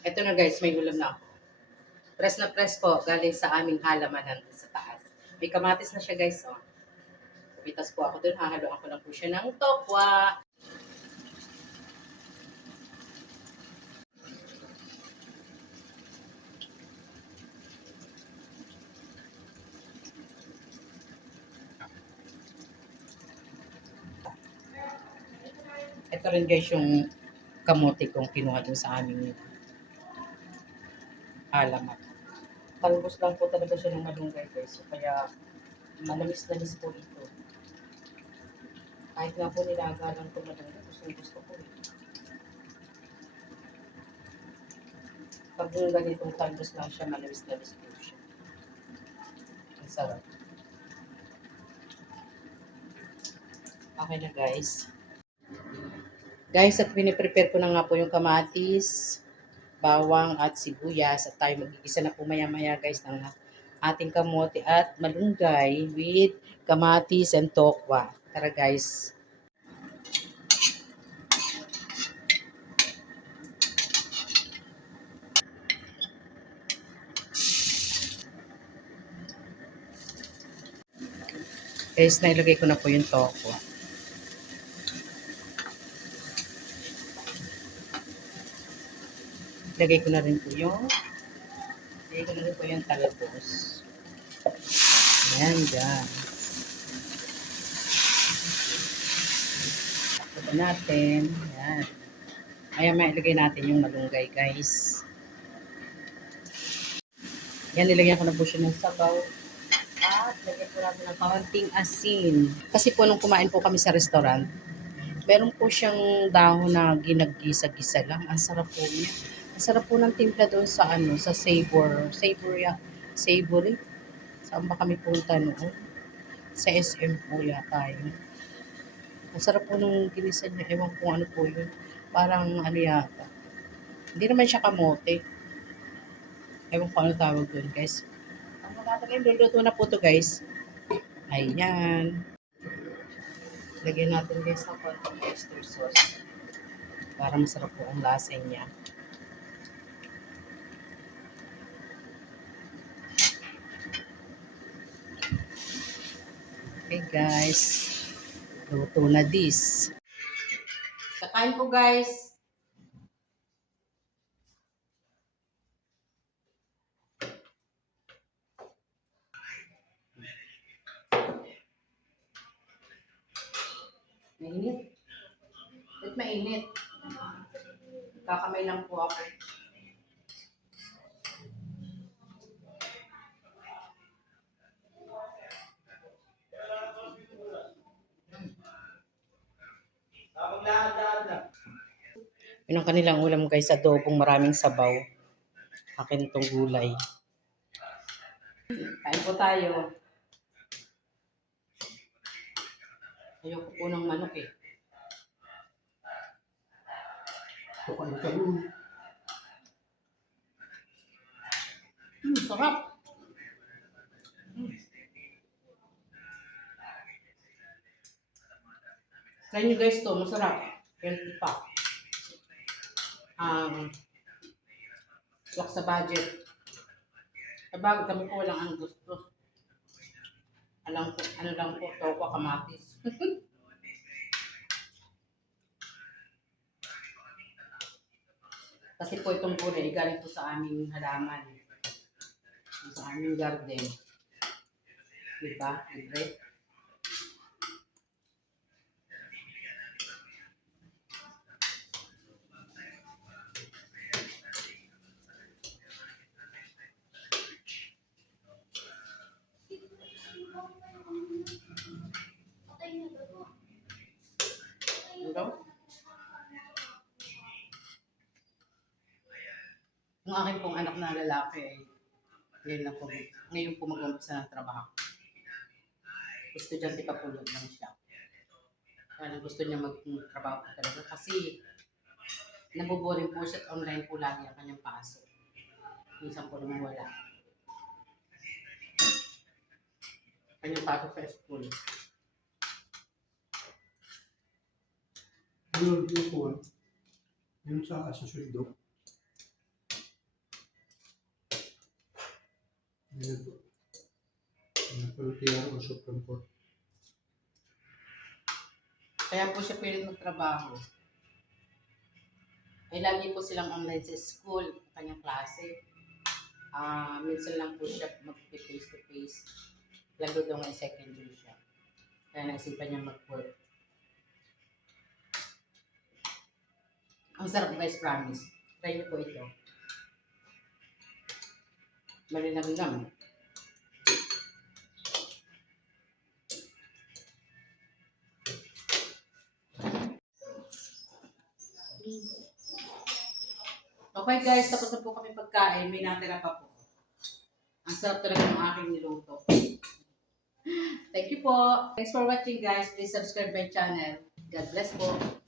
Ito na guys, may ulam na ako. Press na press po, galing sa aming halaman nandun sa taas. May kamatis na siya guys, oh. Pupitas po ako dun, hahaluan ko lang po siya ng tokwa. Ito rin guys yung kamote kong kinuha dun sa aming halaman. Talbos lang po talaga siya ng malunggay guys. So, kaya manamis-namis po ito. Kahit nga po nilaga lang ito malunggay, gusto ko eh. Pag ganitong talbos lang siya, manamis-namis po siya. Ang sarap. Okay na guys. Guys, at piniprepare ko na nga po yung kamatis, bawang at sibuyas. At tayo magigisa na po maya-maya guys ng ating kamote at malunggay with kamatis and tokwa. Tara guys. Guys, nailagay ko na po yung tokwa. Ilagay ko na rin po yung talbos. Ayan, dyan. Ito natin. Ayan. Ayan, mailagay natin yung malunggay, guys. Yan, nilagyan ko na po siya ng sabaw. At lagyan po natin ng kaunting asin. Kasi po, nung kumain po kami sa restaurant, meron po siyang dahon na ginagisa-gisa lang. Ang sarap po niya. Ang sarap po ng timpla doon sa sa Savory. Saan ba kami punta noon? Sa SM po yata yun. Ang sarap po nung ginisa niya. Ewan kung ano po yun. Parang ano yata. Hindi naman siya kamote. Ewan ko ano tawag doon guys. Ang magkatagal, luluto na po to guys. Ayan. Lagyan natin guys ng konting oyster sauce. Para masarap po ang lasa niya. Okay guys. Luto na this. Kakain po guys. Mainit. Ba't mainit? Kakamay lang po ako. Yun ang kanilang ulam guys, adobong maraming sabaw. Akin itong gulay. Kain po tayo. Ayoko po ng manok eh. Sarap. Try nyo guys to, masarap. Healthy pa. Swak sa budget. Sabag kami po walang ang gusto. Ano lang po, tokwa kamatis. Kasi po itong gulay, galing po sa aming halaman. Sa aming garden. Diba? Libre. Ito? Yung akin pong anak na lalaki, yan na po. Ngayon po mag-umpisa ng trabaho. Estudyante pa po lang siya. Kaya gusto niya magtrabaho po talaga kasi naboboring po siya at online po lagi ang kanyang pasok. Minsan po naman wala. Kanyang pasok sa school. Yun po. Yun sa sweldo. Ayan po. LTR o Supreme Court. Kaya po siya pilit magtrabaho. Ay lagi po silang online sa school, kanyang klase. Minsan lang po siya mag-face to face. Lalo daw nga second year siya. Kaya naisipan niya mag-work. Ang sarap guys, promise. Try niyo po ito. Malinamnam. Okay guys, tapos na po kami pagkain. May natira pa po. Ang sarap talaga ng aking niluto. Thank you po. Thanks for watching guys. Please subscribe my channel. God bless po.